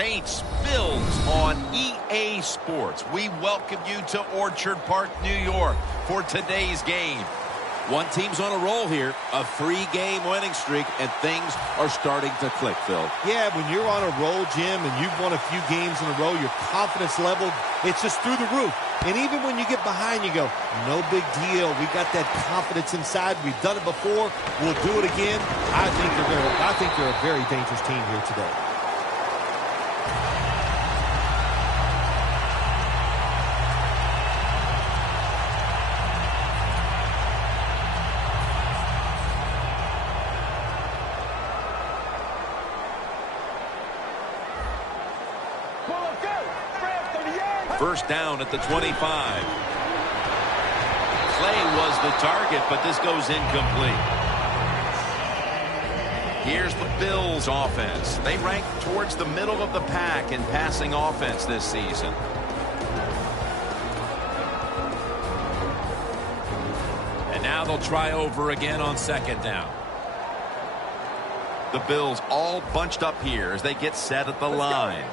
Saints Bills on EA Sports. We welcome you to Orchard Park, New York for today's game. One team's on a roll here, a 3-game winning streak, and things are starting to click, Phil. Yeah, when you're on a roll, Jim, and you've won a few games in a row, your confidence level, it's just through the roof. And even when you get behind, you go, no big deal. We got that confidence inside. We've done it before. We'll do it again. I think they're a very dangerous team here today. First down at the 25. Clay was the target, but this goes incomplete. Here's the Bills offense. They rank towards the middle of the pack in passing offense this season. And now they'll try over again on second down. The Bills all bunched up here as they get set at the line.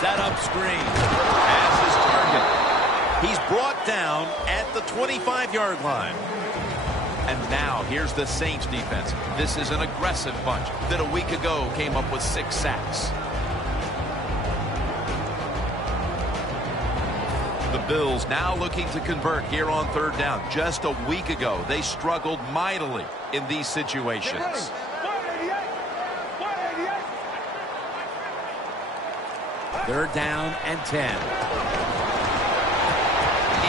Set up screen. Pass his target. He's brought down at the 25-yard line. And now here's the Saints defense. This is an aggressive bunch that a week ago came up with 6 sacks. The Bills now looking to convert here on third down. Just a week ago, they struggled mightily in these situations. Third down and 10.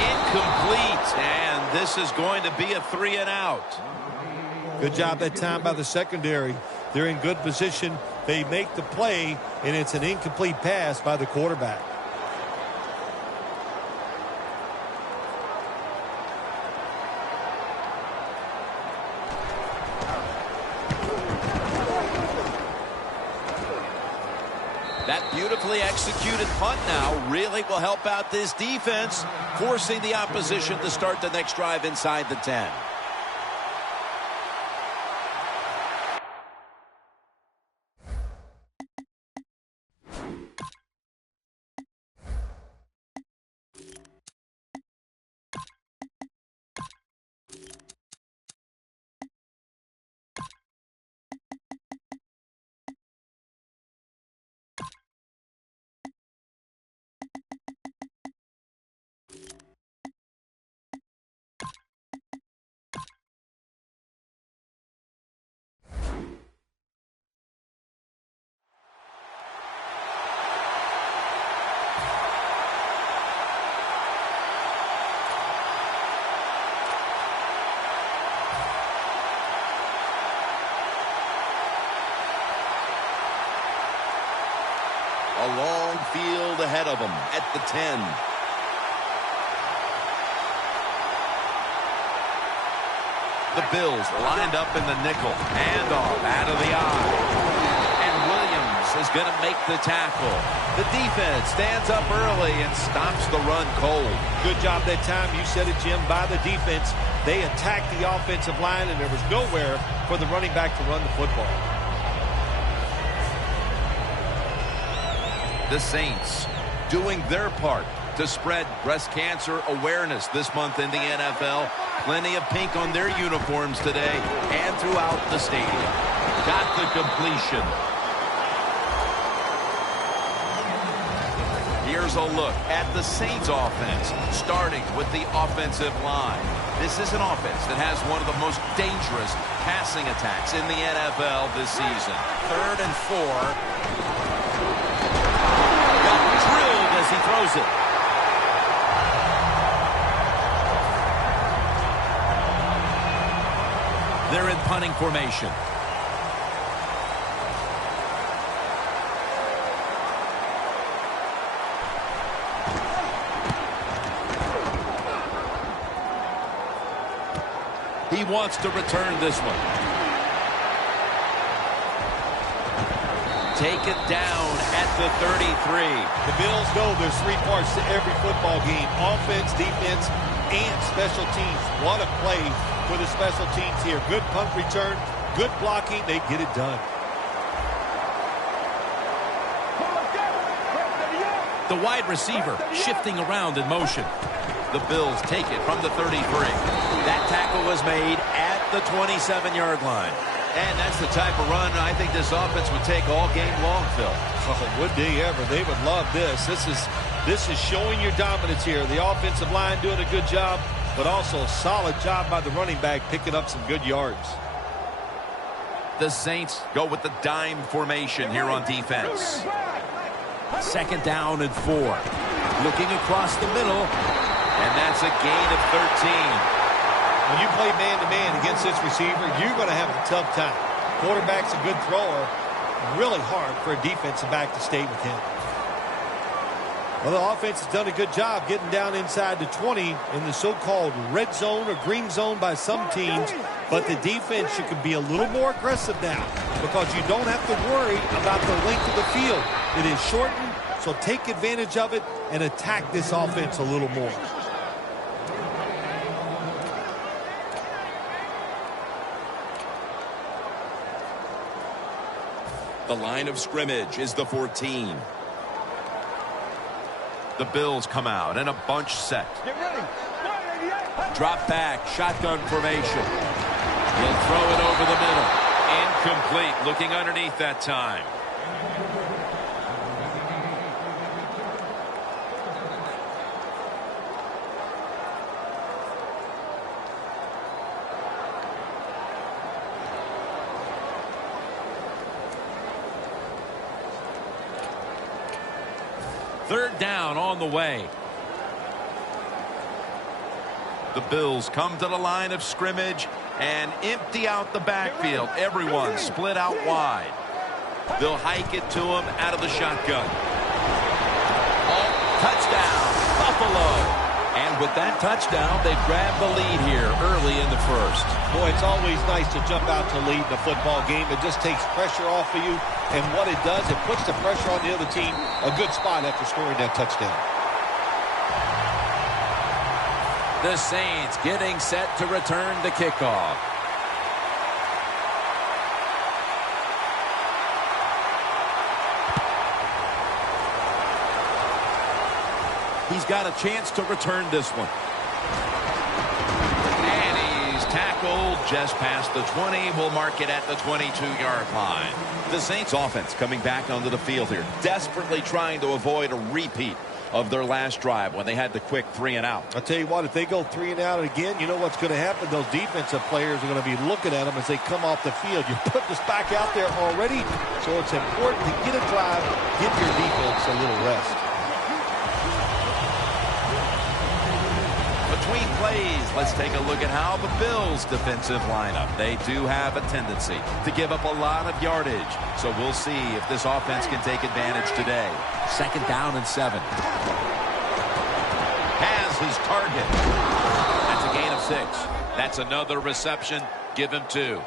Incomplete, and this is going to be a 3-and-out. Good job that time by the secondary. They're in good position. They make the play, and it's an incomplete pass by the quarterback. That beautifully executed punt now really will help out this defense, forcing the opposition to start the next drive inside the 10. A long field ahead of them at the 10. The Bills lined up in the nickel. Handoff out of the eye. And Williams is going to make the tackle. The defense stands up early and stops the run cold. Good job that time. You said it, Jim, by the defense. They attacked the offensive line, and there was nowhere for the running back to run the football. The Saints doing their part to spread breast cancer awareness this month in the NFL. Plenty of pink on their uniforms today and throughout the stadium. Got the completion. Here's a look at the Saints offense, starting with the offensive line. This is an offense that has one of the most dangerous passing attacks in the NFL this season. 3rd and 4. As he throws it. They're in punting formation. He wants to return this one. Taken down at the 33. The Bills know there's 3 parts to every football game: offense, defense, and special teams. What a play for the special teams here. Good punt return, good blocking. They get it done. The wide receiver shifting around in motion. The Bills take it from the 33. That tackle was made at the 27-yard line. And that's the type of run I think this offense would take all game long, Phil. Oh, would they ever? They would love this. This is showing your dominance here. The offensive line doing a good job, but also a solid job by the running back picking up some good yards. The Saints go with the dime formation here on defense. 2nd down and 4. Looking across the middle, and that's a gain of 13. When you play man-to-man against this receiver, you're going to have a tough time. Quarterback's a good thrower. Really hard for a defensive back to stay with him. Well, the offense has done a good job getting down inside the 20 in the so-called red zone or green zone by some teams. But the defense, you can be a little more aggressive now because you don't have to worry about the length of the field. It is shortened, so take advantage of it and attack this offense a little more. The line of scrimmage is the 14. The Bills come out in a bunch set. Drop back, shotgun formation. He'll throw it over the middle. Incomplete, looking underneath that time. Third down on the way. The Bills come to the line of scrimmage and empty out the backfield. Everyone split out wide. They'll hike it to him out of the shotgun. Oh, touchdown, Buffalo. And with that touchdown, they grab the lead here early in the first. Boy, it's always nice to jump out to lead in a football game. It just takes pressure off of you. And what it does, it puts the pressure on the other team. A good spot after scoring that touchdown. The Saints getting set to return the kickoff. He's got a chance to return this one. And he's tackled just past the 20. We'll mark it at the 22-yard line. The Saints offense coming back onto the field here, desperately trying to avoid a repeat of their last drive when they had the quick 3-and-out. I'll tell you what, if they go 3-and-out again, you know what's going to happen? Those defensive players are going to be looking at them as they come off the field. You put this back out there already, so it's important to get a drive, give your defense a little rest. Between plays, let's take a look at how the Bills' defensive lineup. They do have a tendency to give up a lot of yardage. So we'll see if this offense can take advantage today. 2nd down and 7. Has his target. That's a gain of 6. That's another reception. Give him 2.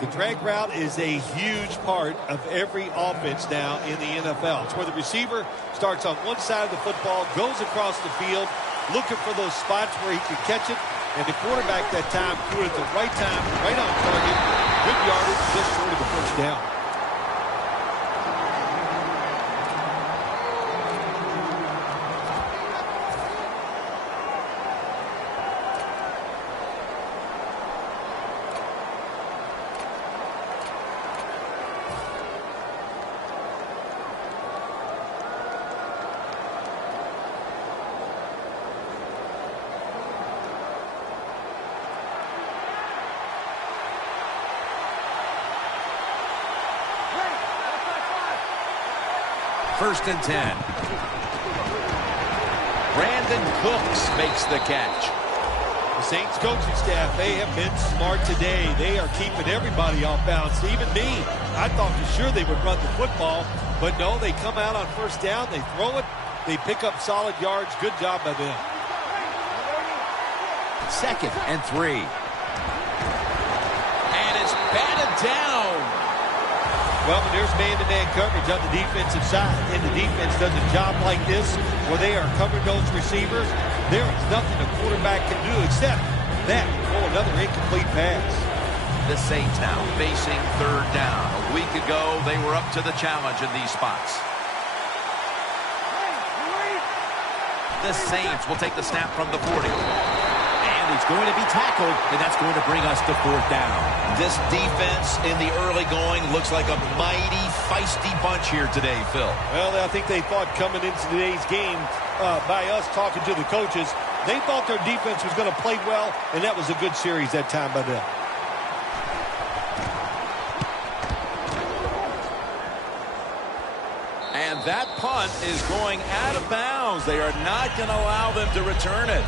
The drag route is a huge part of every offense now in the NFL. It's where the receiver starts on one side of the football, goes across the field, looking for those spots where he can catch it, and the quarterback that time threw it at the right time, right on target, good yardage, just short of the first down. First and 10. Brandon Cooks makes the catch. The Saints coaching staff, they have been smart today. They are keeping everybody off balance, even me. I thought for sure they would run the football, but no, they come out on first down, they throw it, they pick up solid yards. Good job by them. 2nd and 3. And it's batted down. Well, when there's man-to-man coverage on the defensive side, and the defense does a job like this where they are covering those receivers, there is nothing a quarterback can do except that. Oh, another incomplete pass. The Saints now facing 3rd down. A week ago, they were up to the challenge in these spots. The Saints will take the snap from the 40. And he's going to be tackled, and that's going to bring us to 4th down. This defense in the early going looks like a mighty feisty bunch here today, Phil. Well, I think they thought coming into today's game, by us talking to the coaches, they thought their defense was going to play well, and that was a good series that time by them. And that punt is going out of bounds. They are not going to allow them to return it.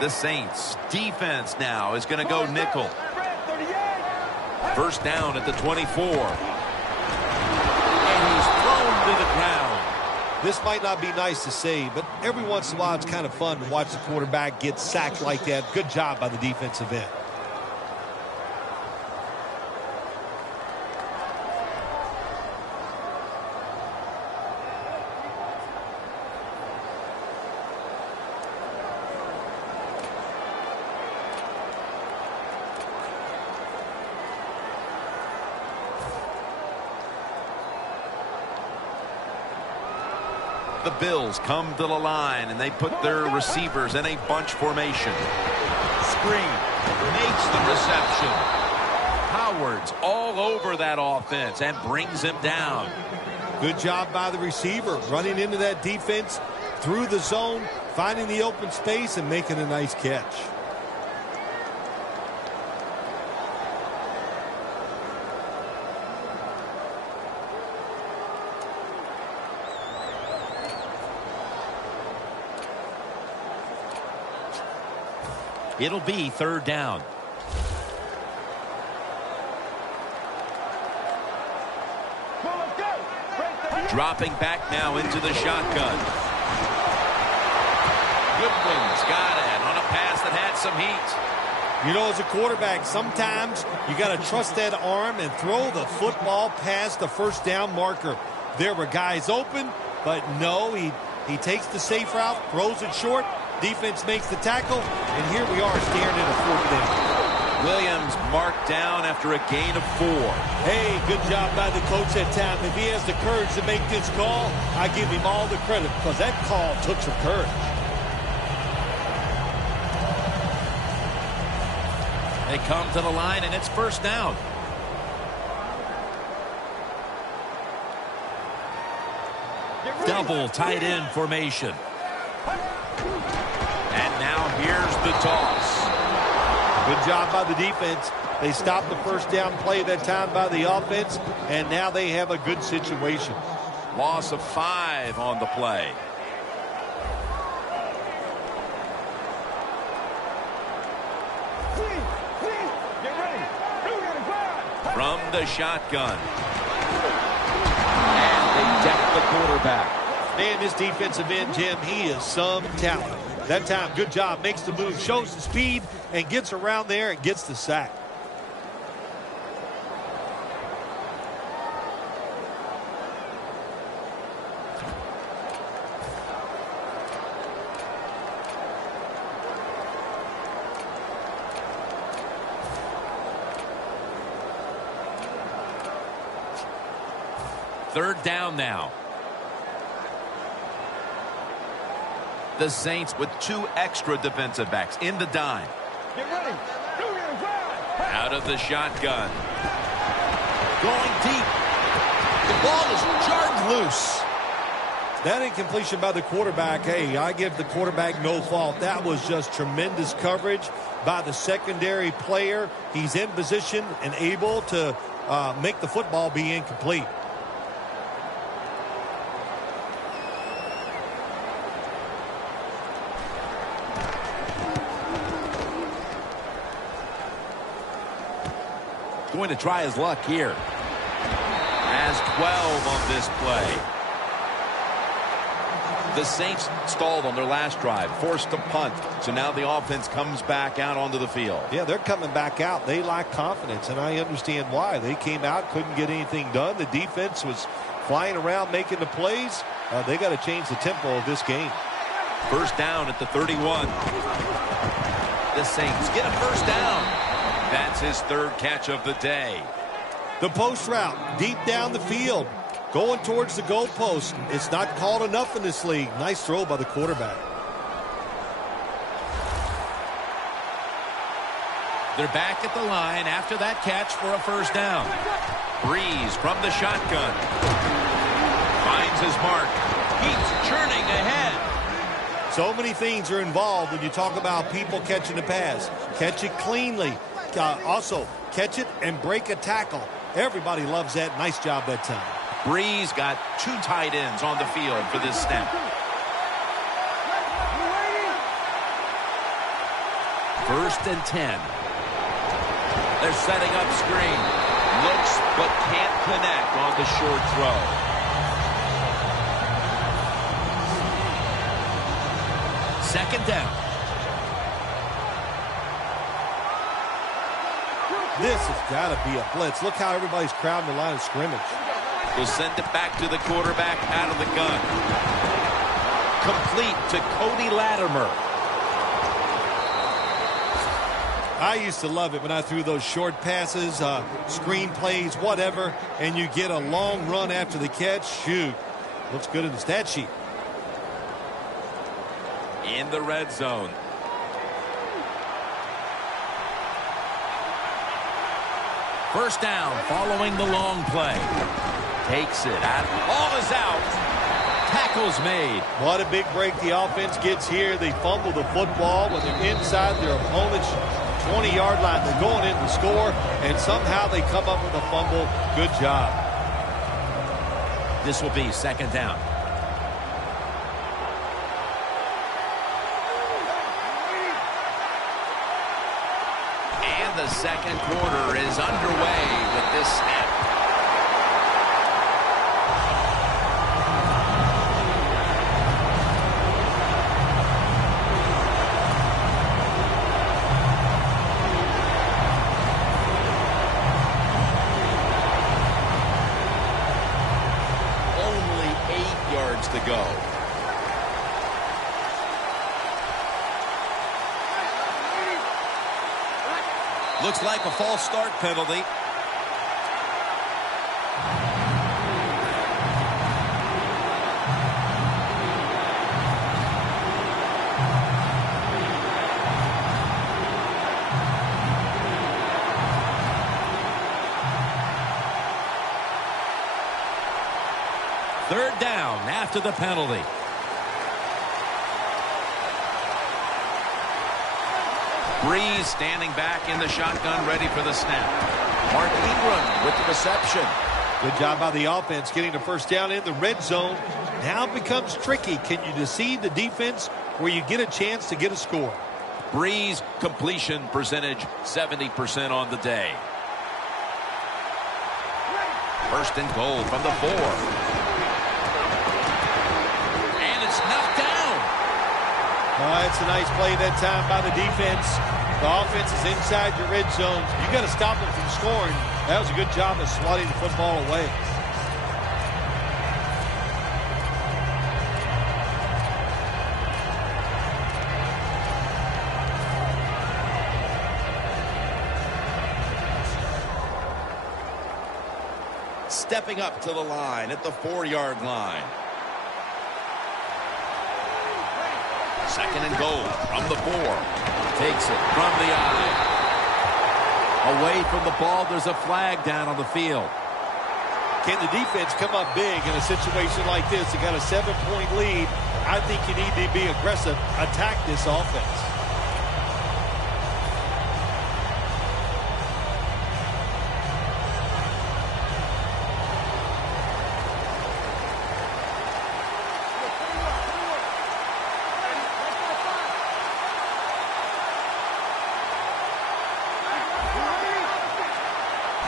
The Saints defense now is going to go nickel. 1st down at the 24. And he's thrown to the ground. This might not be nice to say, but every once in a while it's kind of fun to watch the quarterback get sacked like that. Good job by the defensive end. The Bills come to the line, and they put their receivers in a bunch formation. Screen makes the reception. Howard's all over that offense and brings him down. Good job by the receiver, running into that defense through the zone, finding the open space, and making a nice catch. It'll be 3rd down. Dropping back now into the shotgun. Goodwin's got it on a pass that had some heat. You know, as a quarterback, sometimes you got to trust that arm and throw the football past the 1st down marker. There were guys open, but no, he takes the safe route, throws it short. Defense makes the tackle, and here we are staring at a 4th down. Williams marked down after a gain of 4. Hey, good job by the coach that time. If he has the courage to make this call, I give him all the credit because that call took some courage. They come to the line, and it's 1st down. Double tight end formation. And now here's the toss. Good job by the defense. They stopped the 1st down play that time by the offense, and now they have a good situation. Loss of 5 on the play. From the shotgun. And they deck the quarterback. Man, this defensive end, Jim, he is some talent. That time, good job, makes the move, shows the speed, and gets around there and gets the sack. Third down now. The Saints with 2 extra defensive backs in the dime. Get ready. Out of the shotgun. Going deep. The ball is jarred loose. That incompletion by the quarterback, hey, I give the quarterback no fault. That was just tremendous coverage by the secondary player. He's in position and able to make the football be incomplete. Going to try his luck here. Has 12 on this play. The Saints stalled on their last drive, forced to punt. So now the offense comes back out onto the field. Yeah, they're coming back out. They lack confidence, and I understand why. They came out, couldn't get anything done. The defense was flying around, making the plays. They got to change the tempo of this game. First down at the 31. The Saints get a first down. That's his third catch of the day. The post route, deep down the field, going towards the goalpost. It's not called enough in this league. Nice throw by the quarterback. They're back at the line after that catch for a first down. Breeze from the shotgun. Finds his mark. Keeps churning ahead. So many things are involved when you talk about people catching the pass. Catch it cleanly. Also, catch it and break a tackle. Everybody loves that. Nice job that time. Breeze got two tight ends on the field for this snap. First and 10. They're setting up screen. Looks but can't connect on the short throw. Second down. This has got to be a blitz. Look how everybody's crowding the line of scrimmage. Will send it back to the quarterback out of the gun. Complete to Cody Latimer. I used to love it when I threw those short passes, screen plays, whatever, and you get a long run after the catch. Shoot, looks good in the stat sheet. In the red zone. First down following the long play. Takes it out. Ball is out. Tackle's made. What a big break the offense gets here. They fumble the football when they're inside their opponent's 20-yard line. They're going in to score, and somehow they come up with a fumble. Good job. This will be second down. And the second quarter is underway with this snap. To go. Looks like a false start penalty. Third down after the penalty. Breeze standing back in the shotgun, ready for the snap. Mark Ingram with the reception. Good job by the offense getting the first down in the red zone. Now it becomes tricky. Can you deceive the defense where you get a chance to get a score? Breeze completion percentage 70% on the day. First and goal from the 4. It's a nice play that time by the defense. The offense is inside your red zone. You got to stop them from scoring. That was a good job of swatting the football away. Stepping up to the line at the 4-yard line. Second and goal from the 4. Takes it from the eye. Away from the ball, there's a flag down on the field. Can the defense come up big in a situation like this? They got a 7-point lead. I think you need to be aggressive. Attack this offense.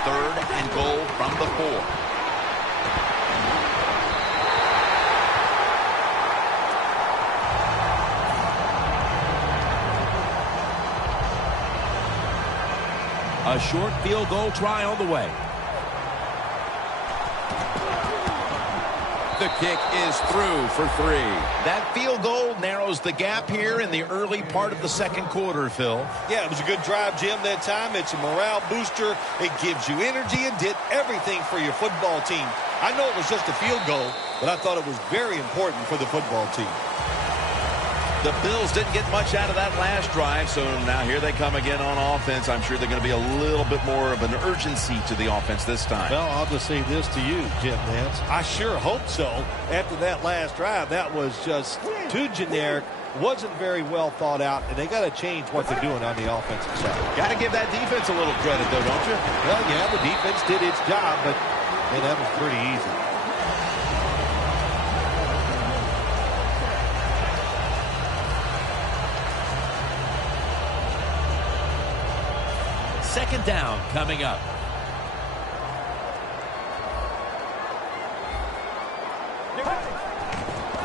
Third and goal from the 4. A short field goal try on the way. The kick is through for 3. That field goal narrows the gap here in the early part of the second quarter, Phil. Yeah, it was a good drive, Jim, that time. It's a morale booster. It gives you energy and did everything for your football team. I know it was just a field goal, but I thought it was very important for the football team. The Bills didn't get much out of that last drive, so now here they come again on offense. I'm sure they're going to be a little bit more of an urgency to the offense this time. Well, I'll just say this to you, Jim Nance. I sure hope so. After that last drive, that was just too generic, wasn't very well thought out, and they got to change what they're doing on the offensive side. Got to give that defense a little credit, though, don't you? Well, yeah, the defense did its job, but man, that was pretty easy. Second down coming up.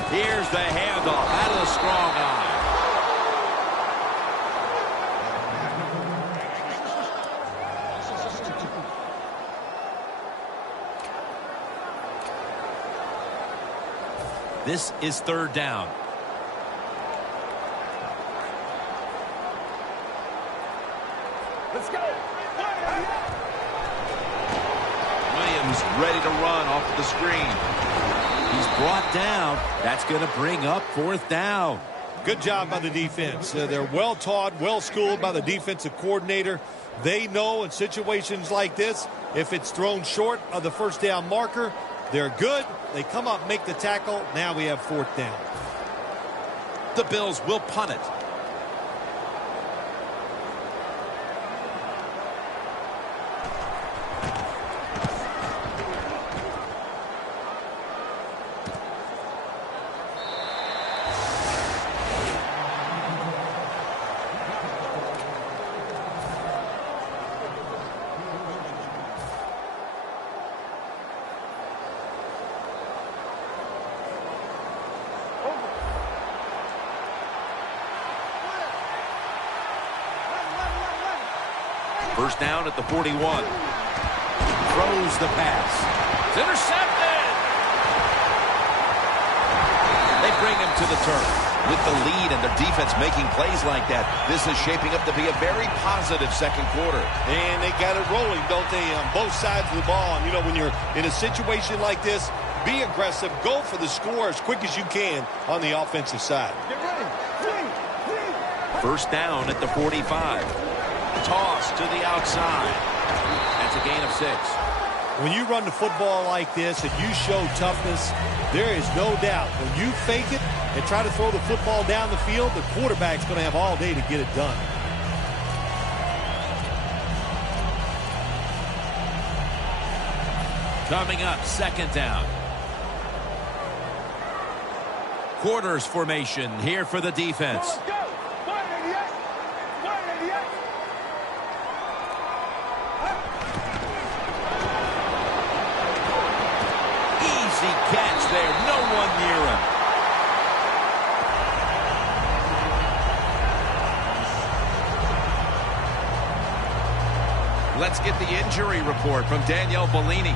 Here's the handoff out of the strong eye. This is third down. Let's go. Williams ready to run off the screen. He's brought down. That's going to bring up fourth down. Good job by the defense. They're well taught, well schooled by the defensive coordinator. They know in situations like this, if it's thrown short of the first down marker, they're good. They come up, make the tackle. Now we have fourth down. The Bills will punt it. First down at the 41. Throws the pass. It's intercepted. They bring him to the turf. With the lead and their defense making plays like that, this is shaping up to be a very positive second quarter. And they got it rolling, don't they, on both sides of the ball. And, you know, when you're in a situation like this, be aggressive. Go for the score as quick as you can on the offensive side. Get ready. First down at the 45. Toss to the outside. That's a gain of 6. When you run the football like this and you show toughness, there is no doubt when you fake it and try to throw the football down the field, the quarterback's going to have all day to get it done. Coming up, second down. Quarters formation here for the defense. Let's go. 188. 188. Easy catch there. No one near him. Let's get the injury report from Danielle Bellini.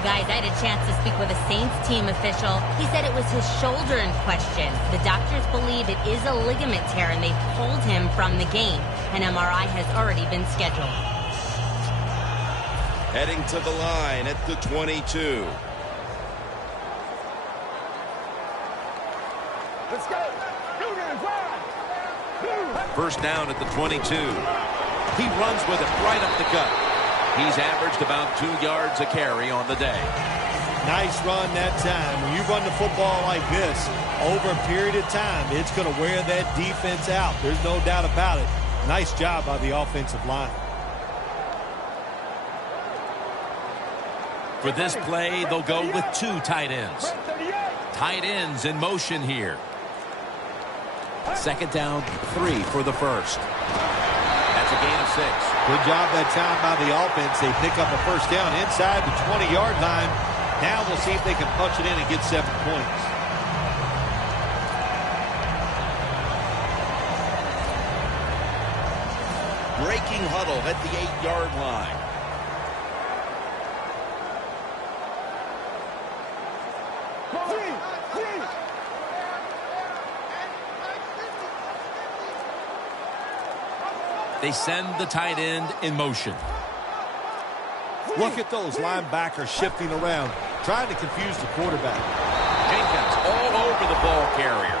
Guys, I had a chance to speak with a Saints team official. He said it was his shoulder in question. The doctors believe it is a ligament tear, and they pulled him from the game. An MRI has already been scheduled. Heading to the line at the 22. Let's go. First down at the 22. He runs with it right up the gut. He's averaged about 2 yards a carry on the day. Nice run that time. When you run the football like this, over a period of time, it's going to wear that defense out. There's no doubt about it. Nice job by the offensive line. For this play, they'll go with 2 tight ends. Tight ends in motion here. Second down, 3 for the first. That's a gain of 6. Good job that time by the offense. They pick up a first down inside the 20-yard line. Now we'll see if they can punch it in and get 7 points. breaking huddle at the 8-yard line. They send the tight end in motion. Look at those linebackers shifting around, trying to confuse the quarterback. Jenkins all over the ball carrier.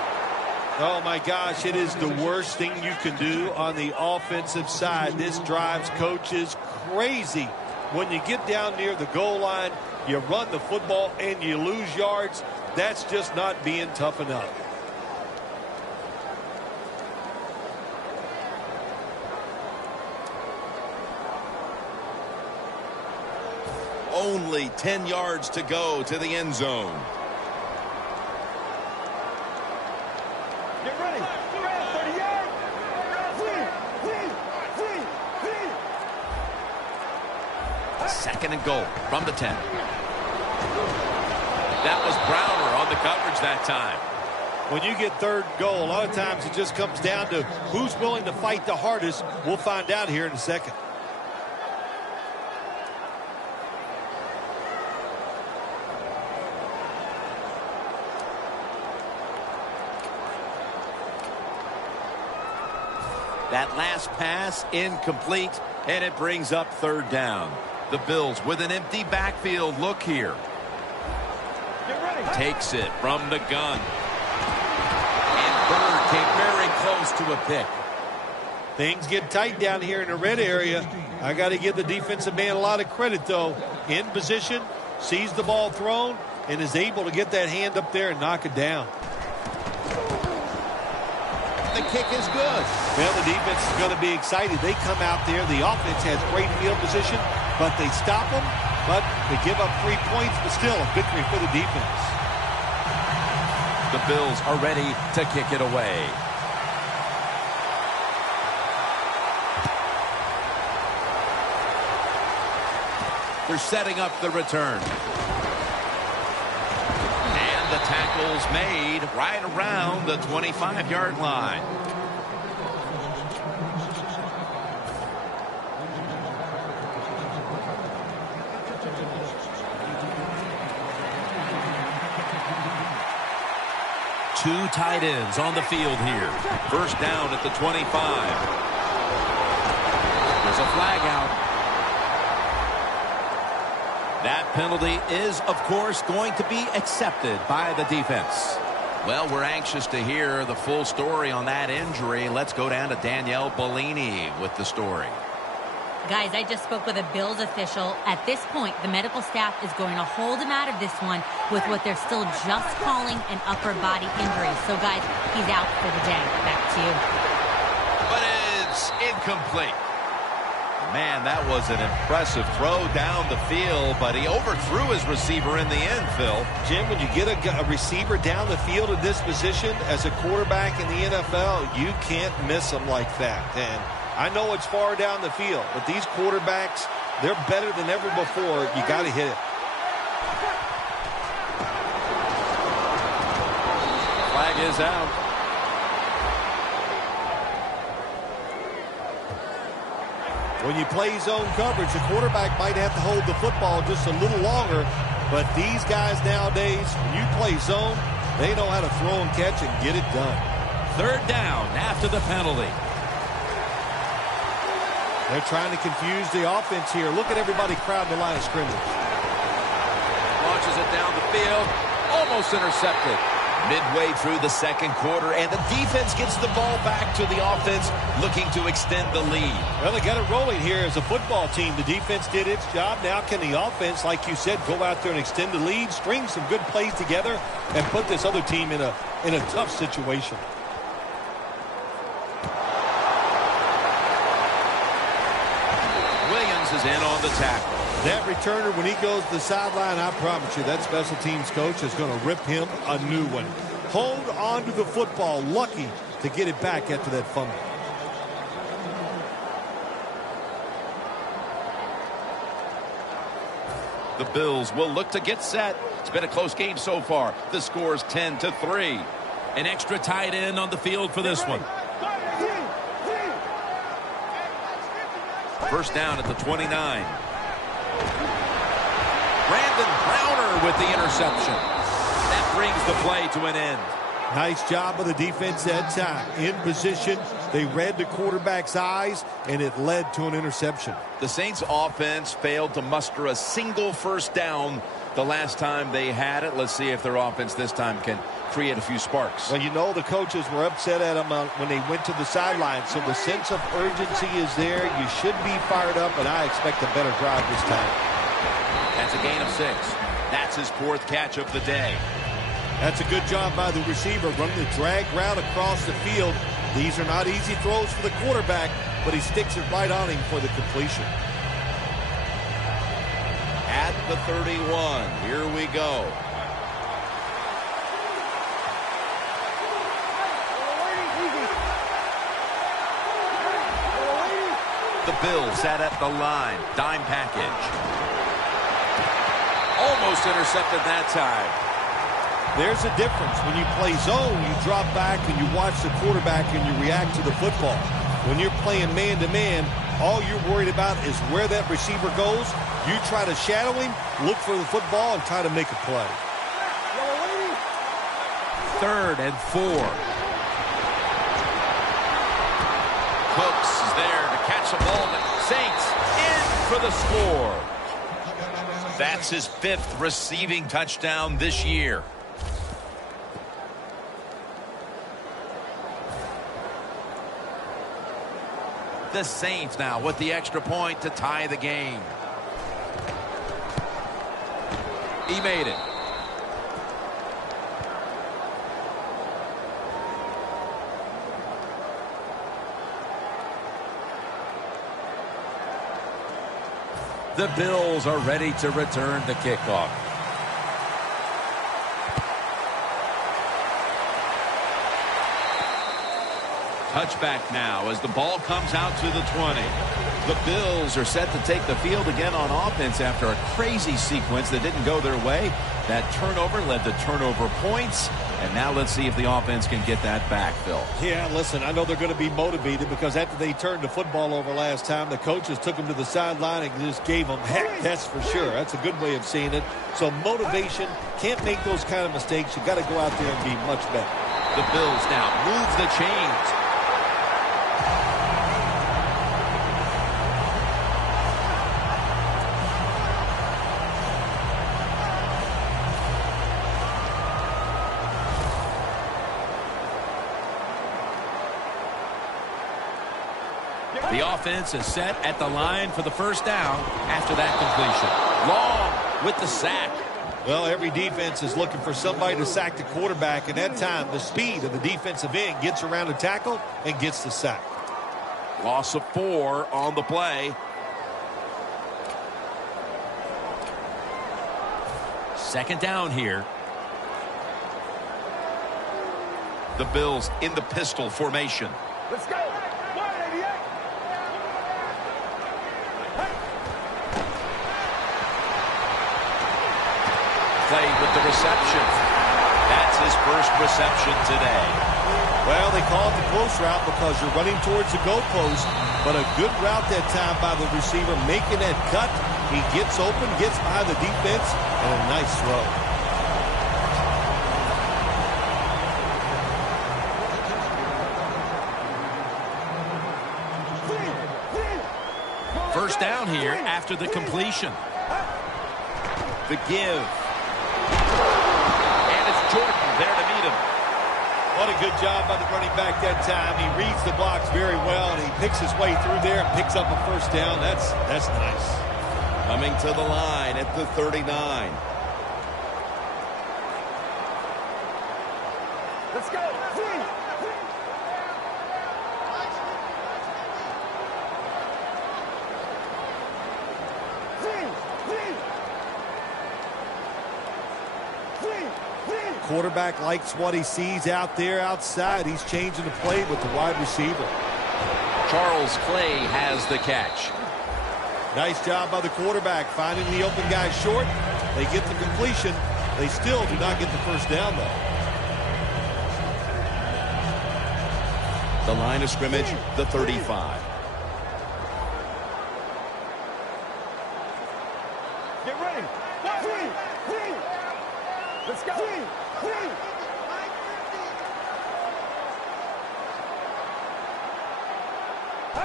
Oh, my gosh, it is the worst thing you can do on the offensive side. This drives coaches crazy. When you get down near the goal line, you run the football and you lose yards. That's just not being tough enough. Only 10 yards to go to the end zone. Get ready. 38. Second and goal from the 10. That was Browner on the coverage that time. When you get third goal, a lot of times it just comes down to who's willing to fight the hardest. We'll find out here in a second. That last pass incomplete, and it brings up third down. The Bills with an empty backfield look here. Get ready. Takes it from the gun. And Bird came very close to a pick. Things get tight down here in the red area. I got to give the defensive man a lot of credit, though. In position, sees the ball thrown, and is able to get that hand up there and knock it down. The kick is good. Well, the defense is going to be excited. They come out there. The offense has great field position, but they stop them. But they give up 3 points, but still a victory for the defense. The Bills are ready to kick it away. They're setting up the return. The tackle's made right around the 25-yard line. Two tight ends on the field here. First down at the 25. There's a flag out. That penalty is, of course, going to be accepted by the defense. Well, we're anxious to hear the full story on that injury. Let's go down to Danielle Bellini with the story. Guys, I just spoke with a Bills official. At this point, the medical staff is going to hold him out of this one with what they're still just calling an upper body injury. So, guys, he's out for the day. Back to you. But it's incomplete. Man, that was an impressive throw down the field, but he overthrew his receiver in the end, Phil. Jim, when you get a receiver down the field in this position as a quarterback in the NFL, you can't miss them like that. And I know it's far down the field, but these quarterbacks, they're better than ever before. You got to hit it. Flag is out. When you play zone coverage, the quarterback might have to hold the football just a little longer. But these guys nowadays, when you play zone, they know how to throw and catch and get it done. Third down after the penalty. They're trying to confuse the offense here. Look at everybody crowding the line of scrimmage. Launches it down the field. Almost intercepted. Midway through the second quarter, and the defense gets the ball back to the offense, looking to extend the lead. Well, they got it rolling here as a football team. The defense did its job. Now can the offense, like you said, go out there and extend the lead, string some good plays together, and put this other team in a tough situation. Williams is in on the tackle. That returner, when he goes to the sideline, I promise you, that special teams coach is going to rip him a new one. Hold on to the football. Lucky to get it back after that fumble. The Bills will look to get set. It's been a close game so far. The score is 10-3. An extra tight end on the field for this one. First down at the 29. Brandon Browner with the interception. That brings the play to an end. Nice job of the defense that time. In position, they read the quarterback's eyes, and it led to an interception. The Saints offense failed to muster a single first down the last time they had it. Let's see if their offense this time can create a few sparks. Well, you know the coaches were upset at them when they went to the sideline, so the sense of urgency is there. You should be fired up, and I expect a better drive this time. That's a gain of 6. That's his 4th catch of the day. That's a good job by the receiver, running the drag route across the field. These are not easy throws for the quarterback, but he sticks it right on him for the completion. At the 31, here we go. The Bills set at the line. Dime package. Almost intercepted that time. There's a difference. When you play zone, you drop back and you watch the quarterback and you react to the football. When you're playing man-to-man, all you're worried about is where that receiver goes. You try to shadow him, look for the football, and try to make a play. 3rd and 4. Cooks is there to catch the ball. Saints in for the score. That's his 5th receiving touchdown this year. The Saints now with the extra point to tie the game. He made it. The Bills are ready to return the kickoff. Touchback now as the ball comes out to the 20. The Bills are set to take the field again on offense after a crazy sequence that didn't go their way. That turnover led to turnover points. And now let's see if the offense can get that back, Phil. Yeah, listen, I know they're going to be motivated because after they turned the football over last time, the coaches took them to the sideline and just gave them heck. That's for sure. That's a good way of seeing it. So motivation, can't make those kind of mistakes. You got to go out there and be much better. The Bills now move the chains. The offense is set at the line for the first down after that completion. Long with the sack. Well, every defense is looking for somebody to sack the quarterback, and that time the speed of the defensive end gets around the tackle and gets the sack. Loss of 4 on the play. Second down here. The Bills in the pistol formation. Let's go. Played with the reception. That's his first reception today. Well, they call it the close route because you're running towards the goalpost, but a good route that time by the receiver, making that cut. He gets open, gets behind the defense, and a nice throw. First down here after the completion. The give. And it's Jordan there to meet him. What a good job by the running back that time. He reads the blocks very well, and he picks his way through there and picks up a first down. That's nice. Coming to the line at the 39. Let's go. Quarterback likes what he sees out there outside. He's changing the play with the wide receiver. Charles Clay has the catch. Nice job by the quarterback finding the open guy short. They get the completion. They still do not get the first down, though. The line of scrimmage, the 35.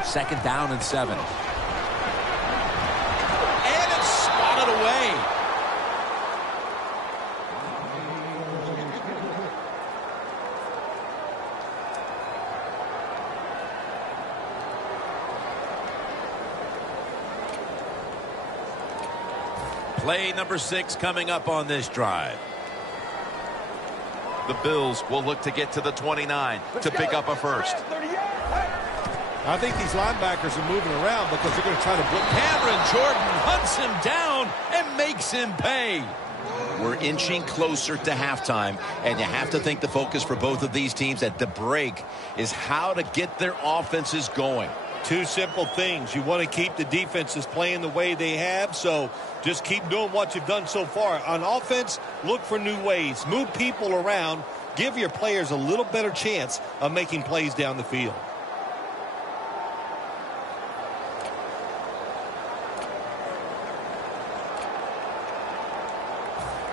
Second down and 7. And it's swatted away. Play number 6 coming up on this drive. The Bills will look to get to the 29 to pick up a first. I think these linebackers are moving around because they're going to try to blitz. Cameron Jordan hunts him down and makes him pay. We're inching closer to halftime, and you have to think the focus for both of these teams at the break is how to get their offenses going. Two simple things. You want to keep the defenses playing the way they have, so just keep doing what you've done so far. On offense, look for new ways. Move people around. Give your players a little better chance of making plays down the field.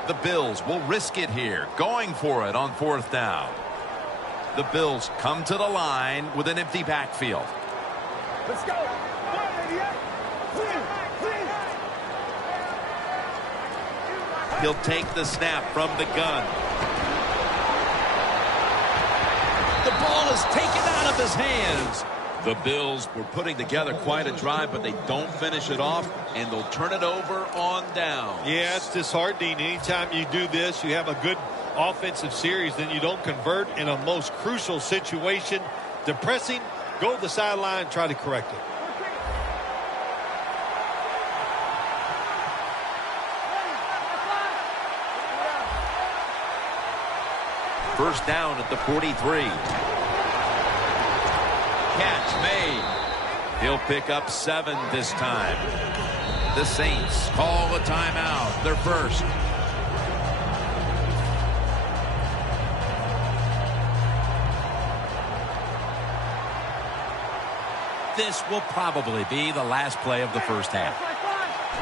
The Bills will risk it here, going for it on 4th down. The Bills come to the line with an empty backfield. Let's go. He'll take the snap from the gun. The ball is taken out of his hands. The Bills were putting together quite a drive, but they don't finish it off, and they'll turn it over on down. Yeah, it's disheartening. Anytime you do this, you have a good offensive series, then you don't convert in a most crucial situation. Depressing. Go to the sideline, try to correct it. First down at the 43. Catch made. He'll pick up 7 this time. The Saints call a timeout. Their first. This will probably be the last play of the first half.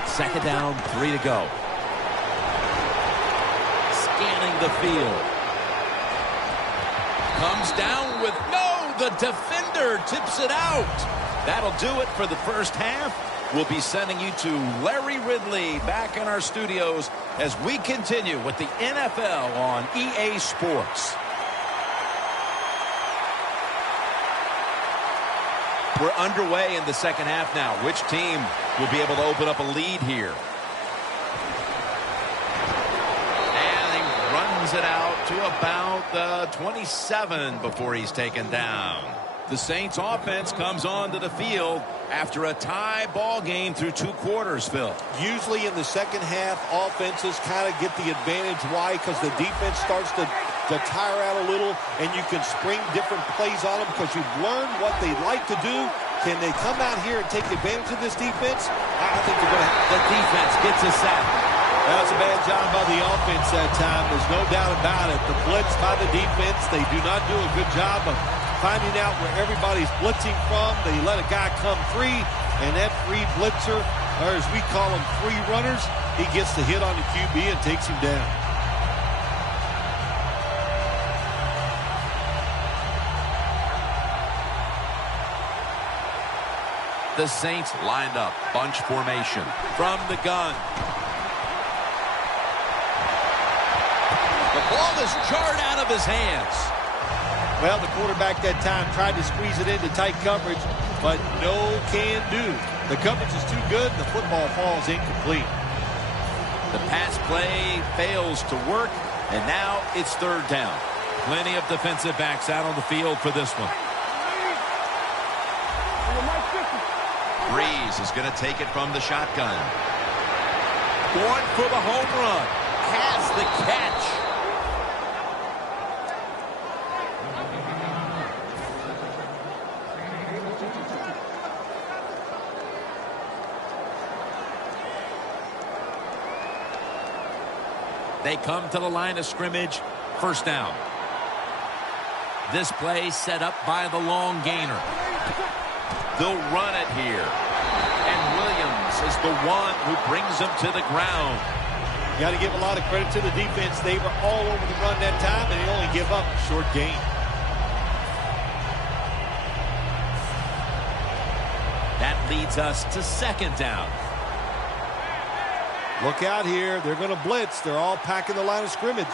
Second down, 3 to go. Scanning the field. Comes down with the defender tips it out. That'll do it for the first half. We'll be sending you to Larry Ridley back in our studios as we continue with the NFL on EA Sports. We're underway in the second half now. Which team will be able to open up a lead here? And he runs it out to about the 27 before he's taken down. The Saints offense comes onto the field after a tie ball game through 2 quarters, Phil. Usually in the second half, offenses kind of get the advantage. Why? Because the defense starts to tire out a little, and you can spring different plays on them because you've learned what they like to do. Can they come out here and take advantage of this defense? I think they're going to have. The defense gets a sack. That's a bad job by the offense that time. There's no doubt about it. The blitz by the defense, they do not do a good job of finding out where everybody's blitzing from. They let a guy come free, and that free blitzer, or as we call them, free runners, he gets the hit on the QB and takes him down. The Saints lined up, bunch formation from the gun. The ball is jarred out of his hands. Well, the quarterback that time tried to squeeze it into tight coverage, but no can do. The coverage is too good, and the football falls incomplete. The pass play fails to work, and now it's 3rd down. Plenty of defensive backs out on the field for this one. Breeze is going to take it from the shotgun. Going for the home run. Has the catch. They come to the line of scrimmage. First down. This play set up by the long gainer. They'll run it here. And Williams is the one who brings them to the ground. You got to give a lot of credit to the defense. They were all over the run that time, and they only give up a short gain. leads us to second down. Look out here. They're going to blitz. They're all packing the line of scrimmage.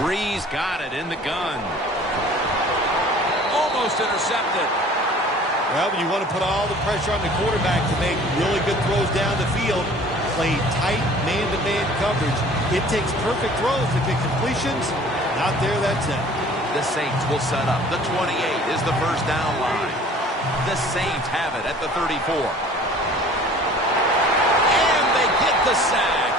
Breeze got it in the gun. Almost intercepted. Well, when you want to put all the pressure on the quarterback to make really good throws down the field, play tight man-to-man coverage, it takes perfect throws to get completions. Not there, that's it. The Saints will set up. The 28 is the first down line. The Saints have it at the 34. And they get the sack.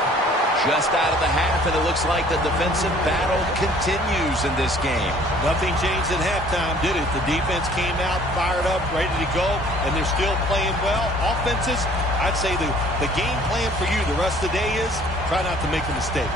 Just out of the half, and it looks like the defensive battle continues in this game. Nothing changed at halftime, did it? The defense came out, fired up, ready to go, and they're still playing well. Offenses, I'd say the game plan for you the rest of the day is try not to make a mistake.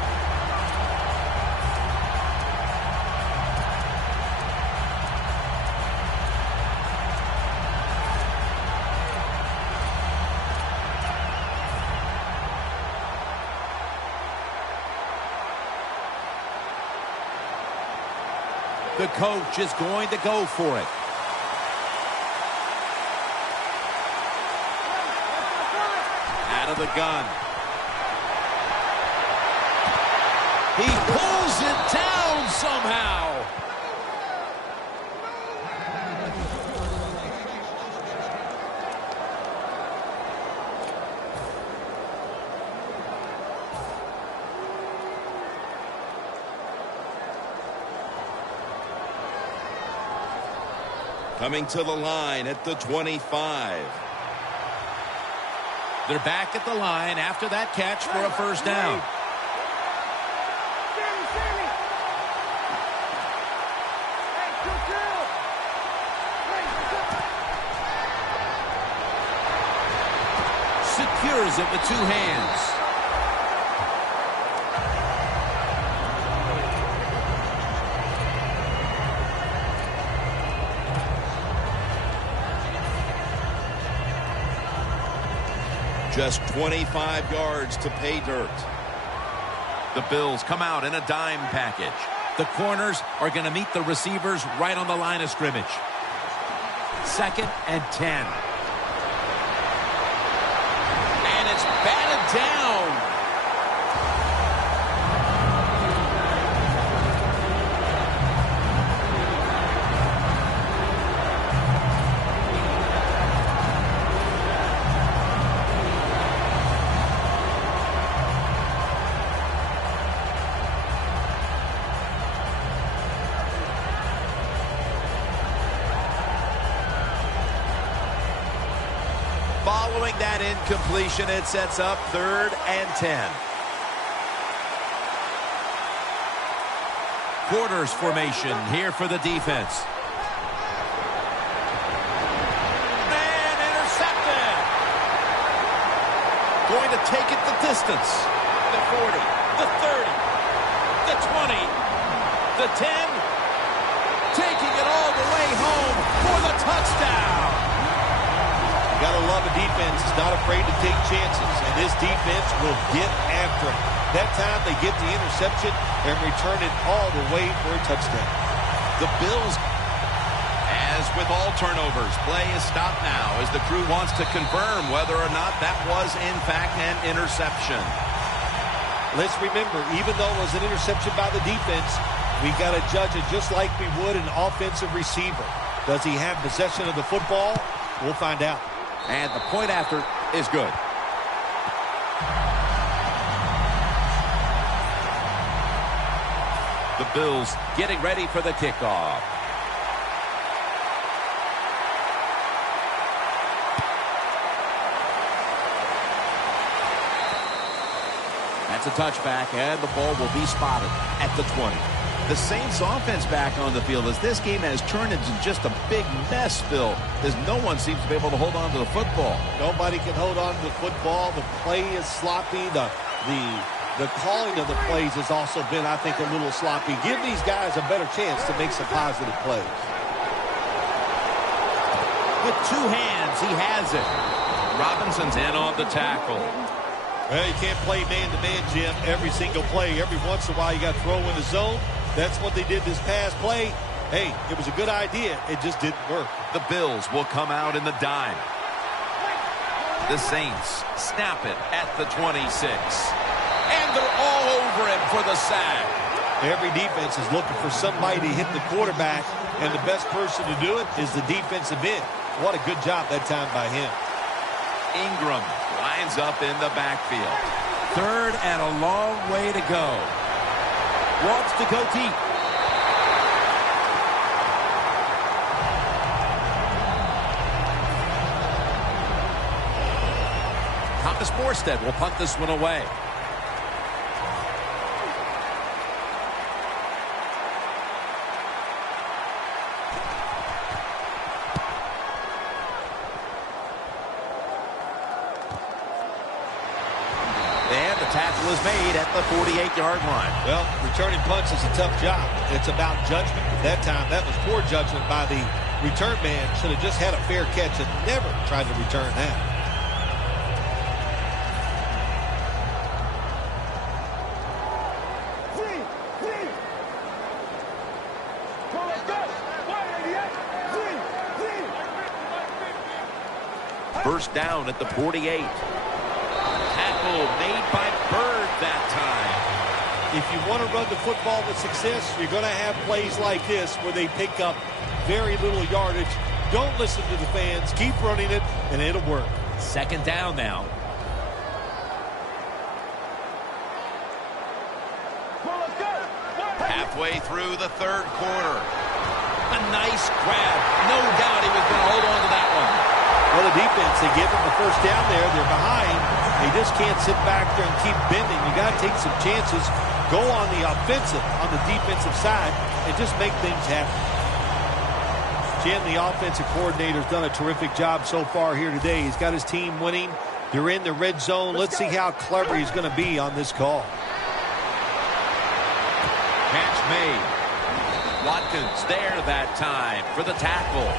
The coach is going to go for it. Out of the gun. He pulls it down somehow. Coming to the line at the 25. They're back at the line after that catch for a first down. Secures it with two hands. Just 25 yards to pay dirt. The Bills come out in a dime package. The corners are going to meet the receivers right on the line of scrimmage. 2nd and 10. And it's batted down. Following that incompletion, it sets up 3rd and 10. Quarters formation here for the defense. Man, intercepted. Going to take it the distance. The 40, the 30, the 20, the 10. Taking it all the way home for the touchdown. You got to love a defense that's not afraid to take chances, and this defense will get after it. That time they get the interception and return it all the way for a touchdown. The Bills, as with all turnovers, play is stopped now as the crew wants to confirm whether or not that was in fact an interception. Let's remember, even though it was an interception by the defense, we got to judge it just like we would an offensive receiver. Does he have possession of the football? We'll find out. And the point after is good. The Bills getting ready for the kickoff. That's a touchback, and the ball will be spotted at the 20. The Saints offense back on the field as this game has turned into just a big mess, Phil, as no one seems to be able to hold on to the football. Nobody can hold on to the football. The play is sloppy. The calling of the plays has also been, I think, a little sloppy. Give these guys a better chance to make some positive plays. With two hands, he has it. Robinson's in on the tackle. Well, you can't play man-to-man, Jim, every single play. Every once in a while, you got to throw in the zone. That's what they did this past play. Hey, it was a good idea. It just didn't work. The Bills will come out in the dime. The Saints snap it at the 26. And they're all over him for the sack. Every defense is looking for somebody to hit the quarterback, and the best person to do it is the defensive end. What a good job that time by him. Ingram lines up in the backfield. Third and a long way to go. Wants to go deep. Thomas Morstead will punt this one away. And the tackle is made at the 48-yard line. Well, returning punts is a tough job. It's about judgment. That time, that was poor judgment by the return man. Should have just had a fair catch and never tried to return that. First down at the 48. Tackle made by Bird that time. If you want to run the football with success, you're going to have plays like this where they pick up very little yardage. Don't listen to the fans. Keep running it, and it'll work. Second down now. Halfway through the third quarter. A nice grab. No doubt he was going to hold on to that one. Well, the defense, they give them the first down there. They're behind. They just can't sit back there and keep bending. You got to take some chances. Go on the offensive, on the defensive side, and just make things happen. Jim, the offensive coordinator's done a terrific job so far here today. He's got his team winning. They're in the red zone. Let's see how clever he's going to be on this call. Catch made. Watkins there that time for the tackle.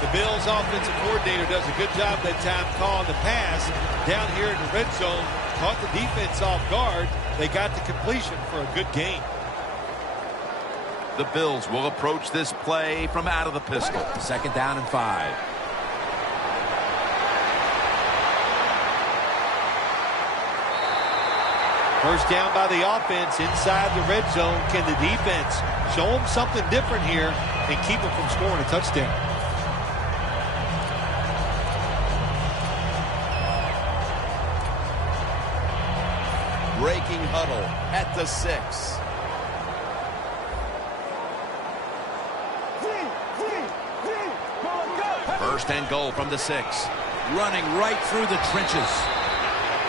The Bills offensive coordinator does a good job that time calling the pass down here in the red zone. Caught the defense off guard. They got the completion for a good gain. The Bills will approach this play from out of the pistol. Second down and 5. First down by the offense inside the red zone. Can the defense show them something different here and keep them from scoring a touchdown? Breaking huddle at the 6. First and goal from the 6. Running right through the trenches.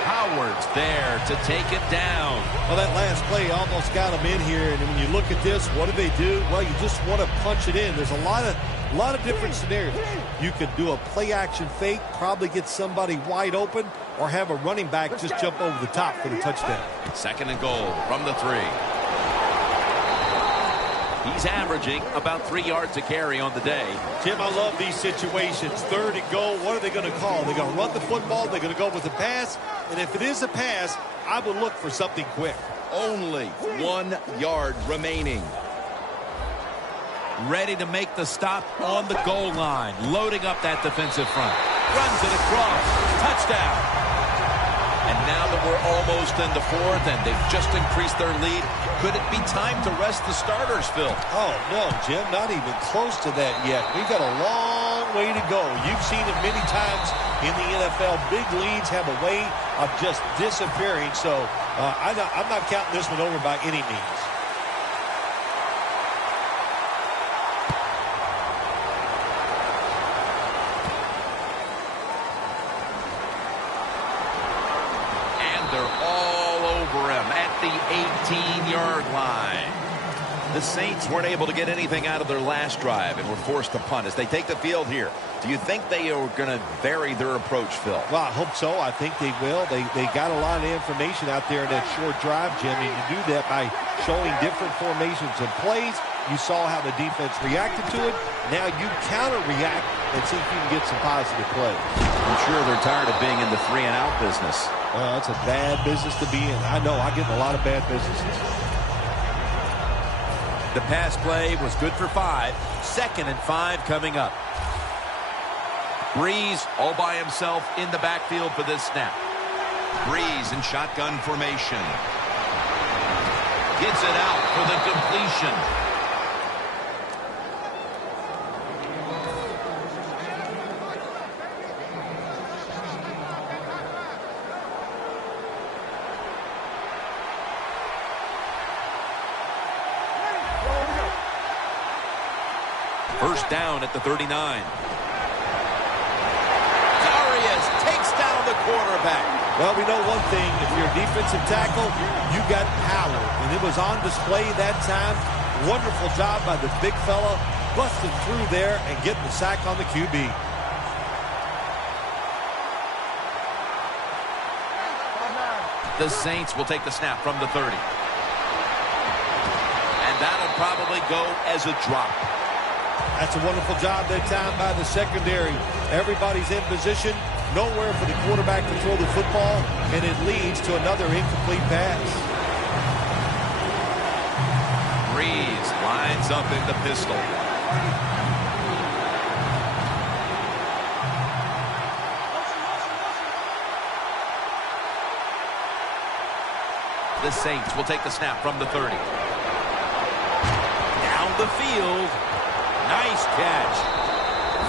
Howard's there to take it down. Well, that last play almost got them in here. And when you look at this, what do? Well, you just want to punch it in. There's a lot of different scenarios. You could do a play-action fake, probably get somebody wide open, or have a running back just jump over the top for the touchdown. Second and goal from the 3. He's averaging about 3 yards a carry on the day. Jim, I love these situations. Third and goal, what are they going to call? They're going to run the football, they're going to go with the pass, and if it is a pass, I would look for something quick. Only 1 yard remaining. Ready to make the stop on the goal line. Loading up that defensive front. Runs it across. Touchdown. And now that we're almost in the fourth and they've just increased their lead, could it be time to rest the starters, Phil? Oh, no, Jim, not even close to that yet. We've got a long way to go. You've seen it many times in the NFL. Big leads have a way of just disappearing. So I'm not counting this one over by any means. The 18-yard line. The Saints weren't able to get anything out of their last drive and were forced to punt as they take the field here. Do you think they are going to vary their approach, Phil? Well, I hope so. I think they will. They got a lot of information out there in that short drive, Jim, and you do that by showing different formations and plays. You saw how the defense reacted to it. Now you counter-react and see if you can get some positive plays. I'm sure they're tired of being in the 3-and-out business. It's a bad business to be in. I know. I get in a lot of bad businesses. The pass play was good for 5. 2nd and 5 coming up. Breeze all by himself in the backfield for this snap. Breeze in shotgun formation. Gets it out for the completion. First down at the 39. Arias takes down the quarterback. Well, we know one thing. If you're a defensive tackle, you got power. And it was on display that time. Wonderful job by the big fella, busting through there and getting the sack on the QB. The Saints will take the snap from the 30. And that'll probably go as a drop. That's a wonderful job that time by the secondary. Everybody's in position. Nowhere for the quarterback to throw the football, and it leads to another incomplete pass. Breeze lines up in the pistol. The Saints will take the snap from the 30. Down the field. Nice catch.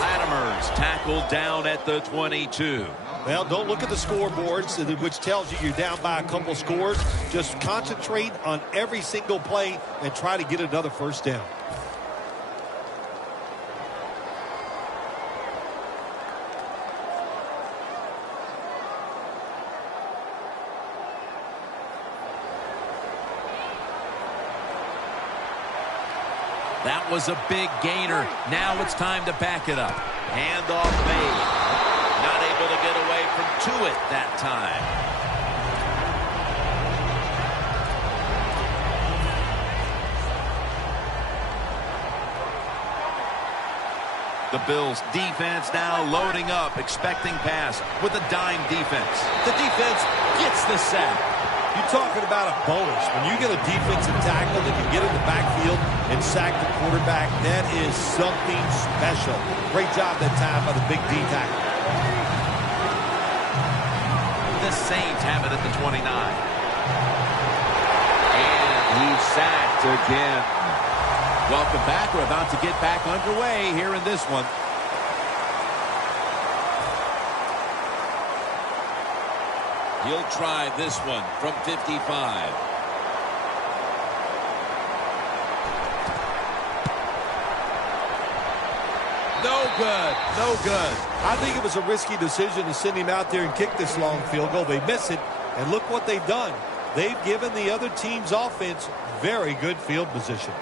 Latimer's tackled down at the 22. Well, don't look at the scoreboards, which tells you you're down by a couple scores. Just concentrate on every single play and try to get another first down. That was a big gainer. Now it's time to back it up. Handoff made. Not able to get away from Tuitt that time. The Bills defense now loading up, expecting pass with a dime defense. The defense gets the sack. You're talking about a bonus. When you get a defensive tackle that can get in the backfield and sack the quarterback, that is something special. Great job that time by the big D tackle. The Saints have it at the 29. And he's sacked again. Welcome back. We're about to get back underway here in this one. He'll try this one from 55. No good. No good. I think it was a risky decision to send him out there and kick this long field goal. They miss it, and look what they've done. They've given the other team's offense very good field position.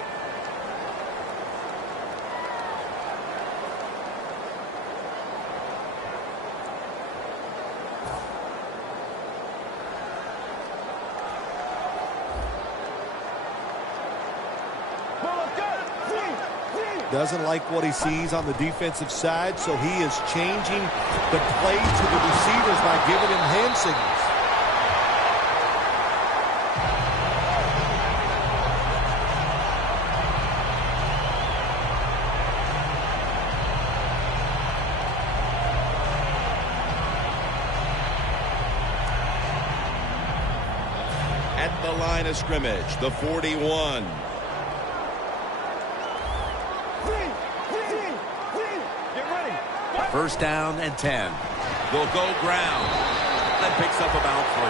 Doesn't like what he sees on the defensive side, so he is changing the play to the receivers by giving him hand signals. At the line of scrimmage, the 41. First down and 10. They'll go ground. That picks up about 3.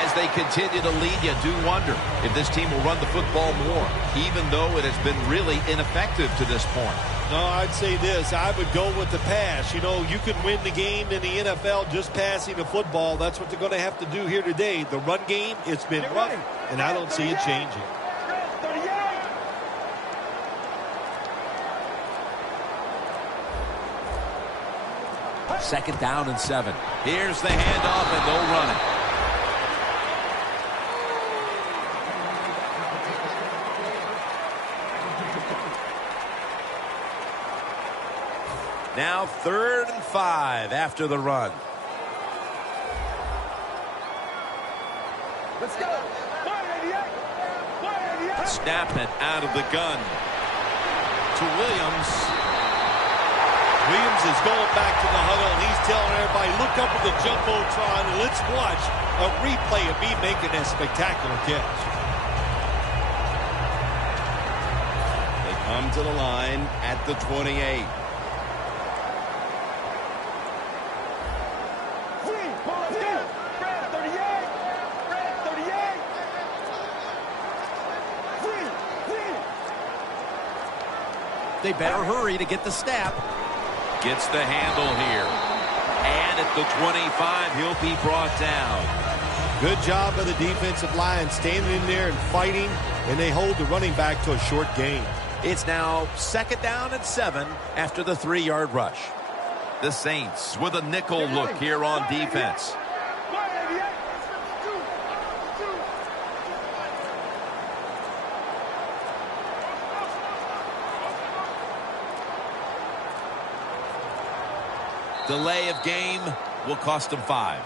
As they continue to lead, you do wonder if this team will run the football more, even though it has been really ineffective to this point. No, I'd say this. I would go with the pass. You know, you can win the game in the NFL just passing the football. That's what they're going to have to do here today. The run game, it's been rough, and I don't see it changing. Second down and 7. Here's the handoff, and they'll run it. Now 3rd and 5 after the run. Let's go. Snap it out of the gun to Williams. Williams is going back to the huddle, and he's telling everybody, look up at the Jumbotron, and let's watch a replay of me making that spectacular catch. They come to the line at the 28. They better hurry to get the snap. Gets the handle here. And at the 25, he'll be brought down. Good job by the defensive line standing in there and fighting, and they hold the running back to a short gain. It's now 2nd down and 7 after the 3-yard rush. The Saints with a nickel look here on defense. Delay of game will cost them 5.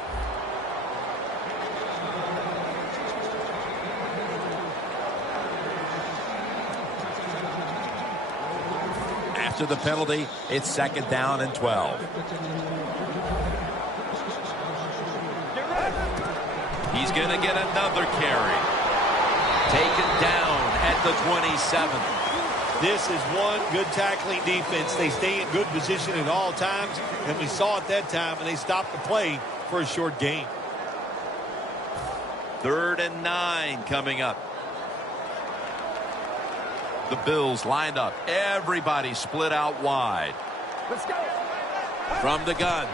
After the penalty, it's 2nd down and 12. He's going to get another carry. Taken down at the 27. This is one good tackling defense. They stay in good position at all times, and we saw it that time, and they stopped the play for a short gain. 3rd and 9 coming up. The Bills lined up. Everybody split out wide. Let's go. From the gun.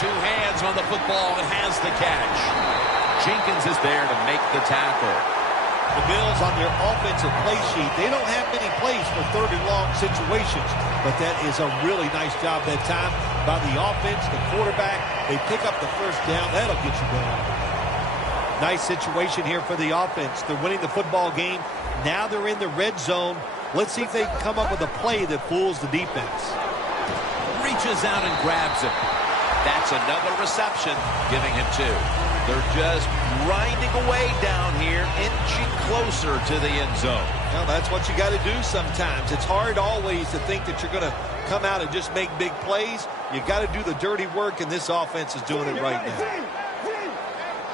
2 hands on the football and has the catch. Jenkins is there to make the tackle. The Bills on their offensive play sheet, they don't have many plays for 3rd and long situations, but that is a really nice job that time by the offense, the quarterback. They pick up the 1st down. That'll get you going. Nice situation here for the offense. They're winning the football game. Now they're in the red zone. Let's see if they can come up with a play that fools the defense. Reaches out and grabs it. That's another reception, giving him 2. They're just grinding away down here, inching closer to the end zone. Well, that's what you got to do sometimes. It's hard always to think that you're going to come out and just make big plays. You got to do the dirty work, and this offense is doing it right now.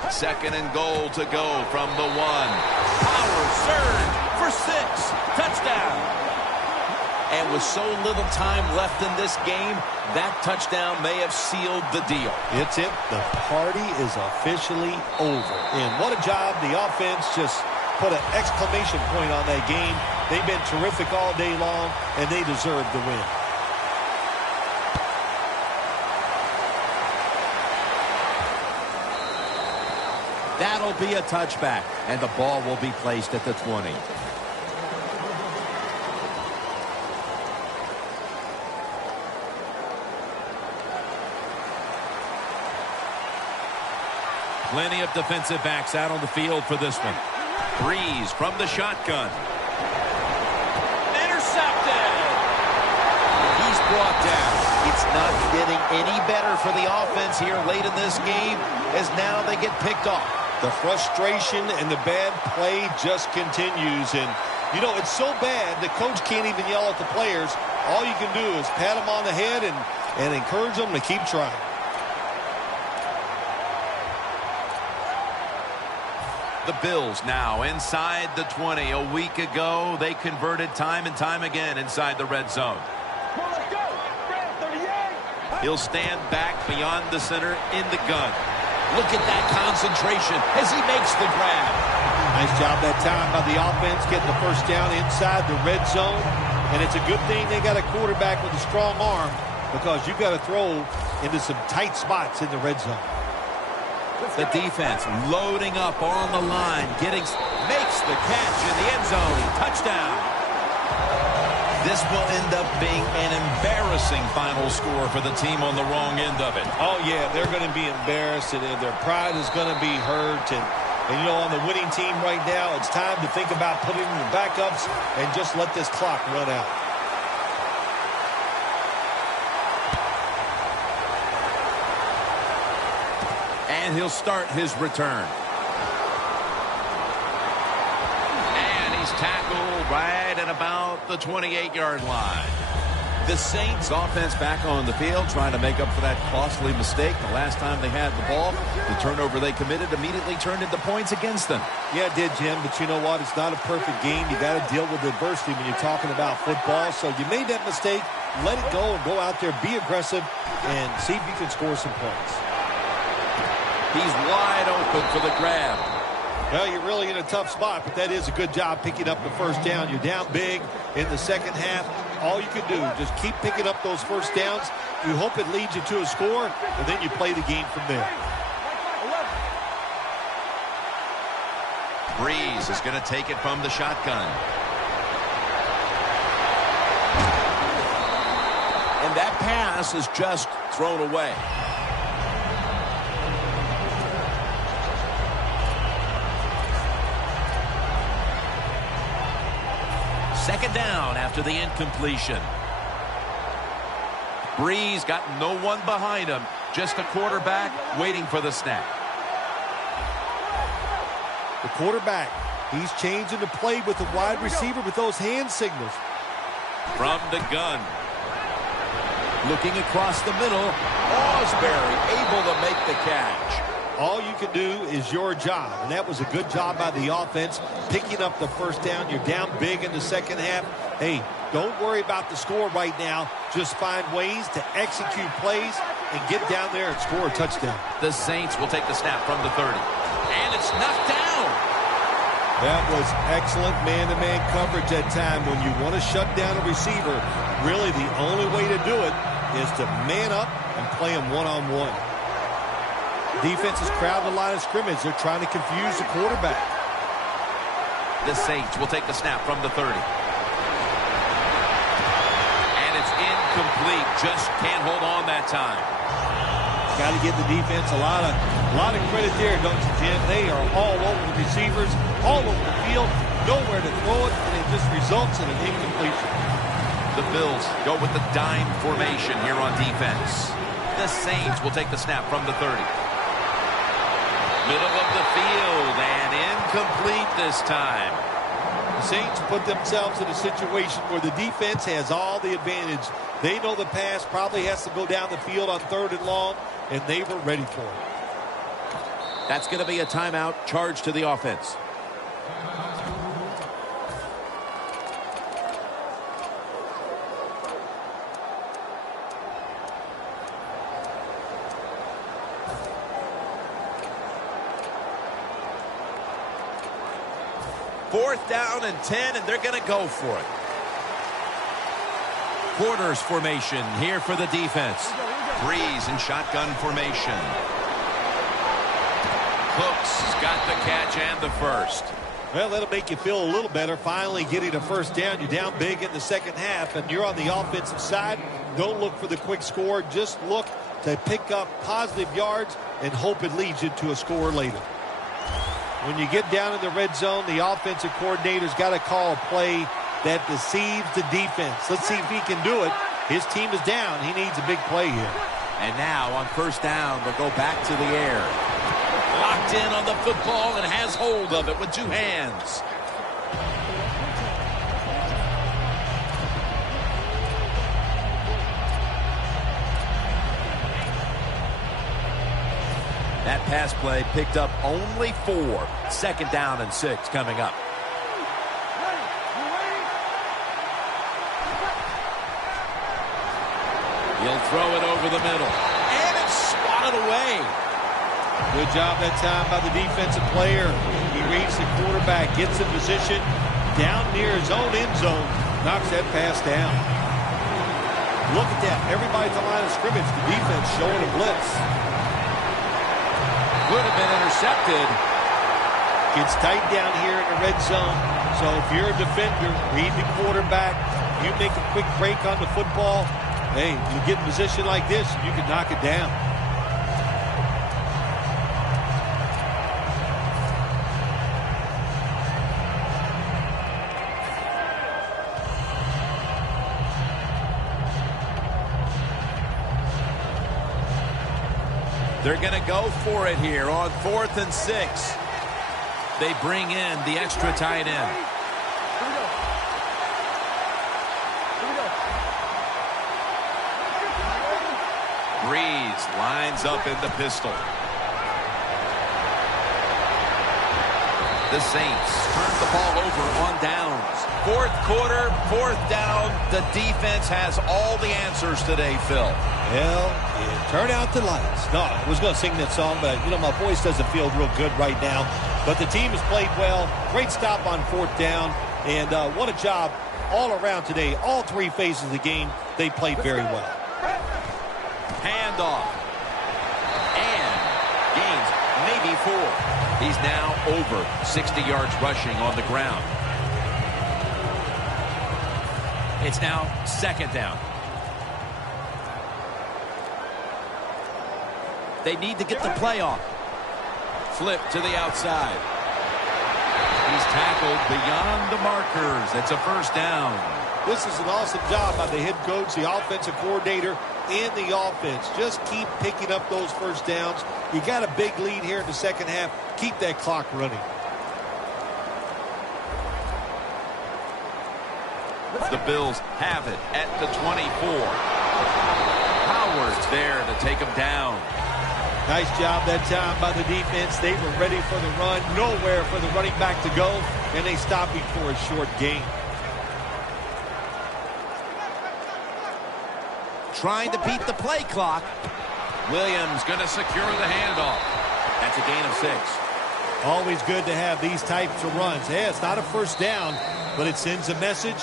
2nd and goal to go from the 1. Power surge for 6. Touchdown. And with so little time left in this game, that touchdown may have sealed the deal. It's it. The party is officially over. And what a job. The offense just put an exclamation point on that game. They've been terrific all day long, and they deserve the win. That'll be a touchback, and the ball will be placed at the 20. Plenty of defensive backs out on the field for this one. Breeze from the shotgun. Intercepted. He's brought down. It's not getting any better for the offense here late in this game, as now they get picked off. The frustration and the bad play just continues. And, you know, it's so bad the coach can't even yell at the players. All you can do is pat them on the head and encourage them to keep trying. The Bills now inside the 20. A week ago, they converted time and time again inside the red zone. He'll stand back beyond the center in the gun. Look at that concentration as he makes the grab. Nice job that time by the offense getting the 1st down inside the red zone. And it's a good thing they got a quarterback with a strong arm, because you got to throw into some tight spots in the red zone. The defense loading up on the line, makes the catch in the end zone. Touchdown. This will end up being an embarrassing final score for the team on the wrong end of it. Oh, yeah, they're going to be embarrassed, and their pride is going to be hurt. And, you know, on the winning team right now, it's time to think about putting in the backups and just let this clock run out. And he'll start his return. tackle right at about the 28-yard line. The Saints offense back on the field trying to make up for that costly mistake. The last time they had the ball, the turnover they committed immediately turned into points against them. Yeah, it did, Jim, but you know what? It's not a perfect game. You got to deal with adversity when you're talking about football. So you made that mistake, let it go, and go out there, be aggressive, and see if you can score some points. He's wide open for the grab. Well, you're really in a tough spot, but that is a good job picking up the first down. You're down big in the second half. All you can do, just keep picking up those first downs. You hope it leads you to a score, and then you play the game from there. Breeze is going to take it from the shotgun. And that pass is just thrown away. Second down after the incompletion. Breeze got no one behind him, just a quarterback waiting for the snap. The quarterback, he's changing the play with the wide receiver with those hand signals. From the gun. Looking across the middle, Ausberry able to make the catch. All you can do is your job, and that was a good job by the offense, picking up the first down. You're down big in the second half. Hey, don't worry about the score right now. Just find ways to execute plays and get down there and score a touchdown. The Saints will take the snap from the 30. And it's knocked down. That was excellent man-to-man coverage that time. When you want to shut down a receiver, really the only way to do it is to man up and play him one-on-one. Defense is crowding the line of scrimmage. They're trying to confuse the quarterback. The Saints will take the snap from the 30. And it's incomplete. Just can't hold on that time. Got to give the defense a lot of credit there, don't you, Jim? They are all over the receivers, all over the field, nowhere to throw it, and it just results in an incompletion. The Bills go with the dime formation here on defense. The Saints will take the snap from the 30. Middle of the field and incomplete this time. The Saints put themselves in a situation where the defense has all the advantage. They know the pass probably has to go down the field on 3rd and long, and they were ready for it. That's going to be a timeout charged to the offense. Fourth down and 10, and they're going to go for it. Quarters formation here for the defense. Breeze in shotgun formation. Cooks got the catch and the first. Well, that'll make you feel a little better. Finally getting a first down. You're down big in the second half, and you're on the offensive side. Don't look for the quick score. Just look to pick up positive yards and hope it leads you to a score later. When you get down in the red zone, the offensive coordinator's got to call a play that deceives the defense. Let's see if he can do it. His team is down. He needs a big play here. And now on first down, they'll go back to the air. Locked in on the football and has hold of it with two hands. That pass play picked up only 4. Second down and 6 coming up. He'll throw it over the middle. And it's swatted away. Good job that time by the defensive player. He reads the quarterback, gets in position, down near his own end zone, knocks that pass down. Look at that. Everybody at the line of scrimmage, the defense showing a blitz. Could have been intercepted. Gets tight down here in the red zone. So if you're a defender, read the quarterback, you make a quick break on the football, hey, you get in position like this, you can knock it down. They're going to go for it here on 4th and 6. They bring in the extra tight end. Breeze lines up in the pistol. The Saints turn the ball over on downs. Fourth quarter, fourth down. The defense has all the answers today, Phil. Well, it turned out the lights. No, I was going to sing that song, but, you know, my voice doesn't feel real good right now. But the team has played well. Great stop on fourth down. And what a job all around today. All three phases of the game, they played very well. Handoff. And gains maybe 4. He's now over 60 yards rushing on the ground. It's now second down. They need to get the play off. Flip to the outside. He's tackled beyond the markers. It's a first down. This is an awesome job by the head coach, the offensive coordinator, and the offense. Just keep picking up those first downs. You got a big lead here in the second half. Keep that clock running. The Bills have it at the 24. Howard's there to take him down. Nice job that time by the defense. They were ready for the run. Nowhere for the running back to go. And they stopped him for a short gain. Trying to beat the play clock. Williams going to secure the handoff. That's a gain of 6. Always good to have these types of runs. Yeah, it's not a first down, but it sends a message.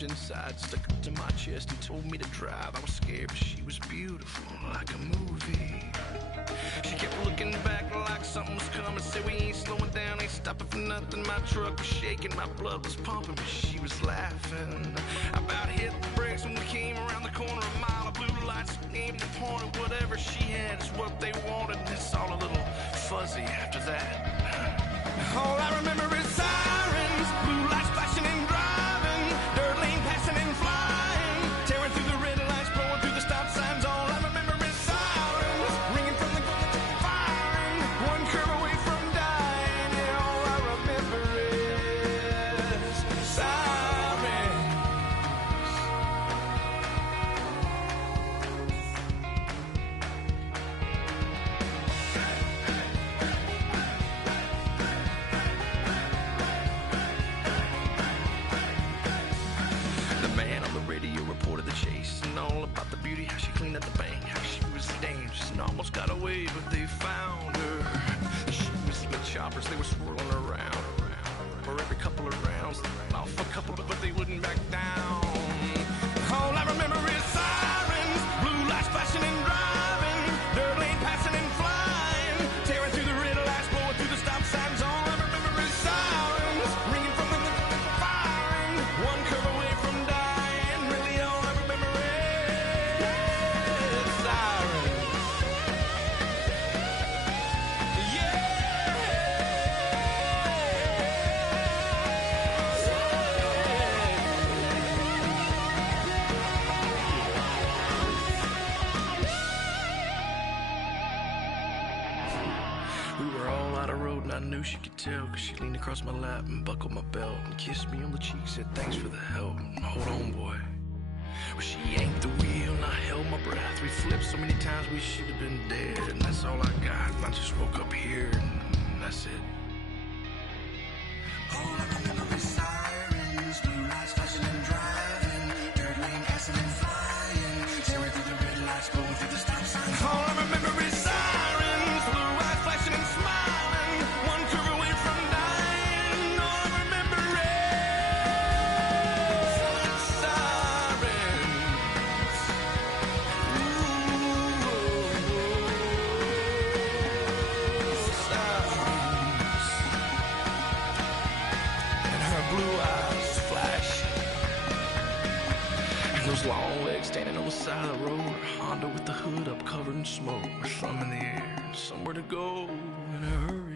Inside, stuck up to my chest and told me to drive. I was scared, but she was beautiful, like a movie. She kept looking back like something was coming. Said we ain't slowing down, ain't stopping for nothing. My truck was shaking, my blood was pumping, but she was laughing. I about hit the brakes when we came around the corner. A mile of blue lights aimed and pointed. Whatever she had is what they wanted, and it's all a little fuzzy after that. All I remember is sirens, blue lights flashing and driving, dirt lane passing and flying, tearing through the red lights, blowing through the stop signs. All I remember is sirens, ringing from the firing, one curve away from dying. Yeah, all I remember is sirens. The man on the radio reported the chase and all about the beauty, how she cleaned up the bank, how she was dangerous and almost got away, but they found her. She was the choppers, they were swirling around. For every couple of rounds, they ran off a couple, but they wouldn't back down. All I remember is sirens, blue lights flashing and driving, dirt lane passing and flying, tearing through the red lights, blowing through the stop signs. All I remember is sirens, ringing from the firing, one curve away from dying. Really all I remember is sirens. We were all out of road and I knew she could tell, cause she leaned across my lap and buckled my belt and kissed me on the cheek, said thanks for the help. Hold on, boy. Well, she yanked the wheel and I held held my breath. We flipped so many times we should have been dead. And that's all I got. I just woke up here and that's it. All I remember is sirens, blue lights flashing and driving, dirt lane passing and flying, staring through the red lights, going through the stop sign. All I remember is sirens, blue lights flashing and smiling, one curve away from dying. All I remember is sirens. Sirens. And her blue eyes flash. And those long legs standing on the side of the road. Her Honda with the hood up covered in smoke. Her thumb in the air. Somewhere to go in a hurry.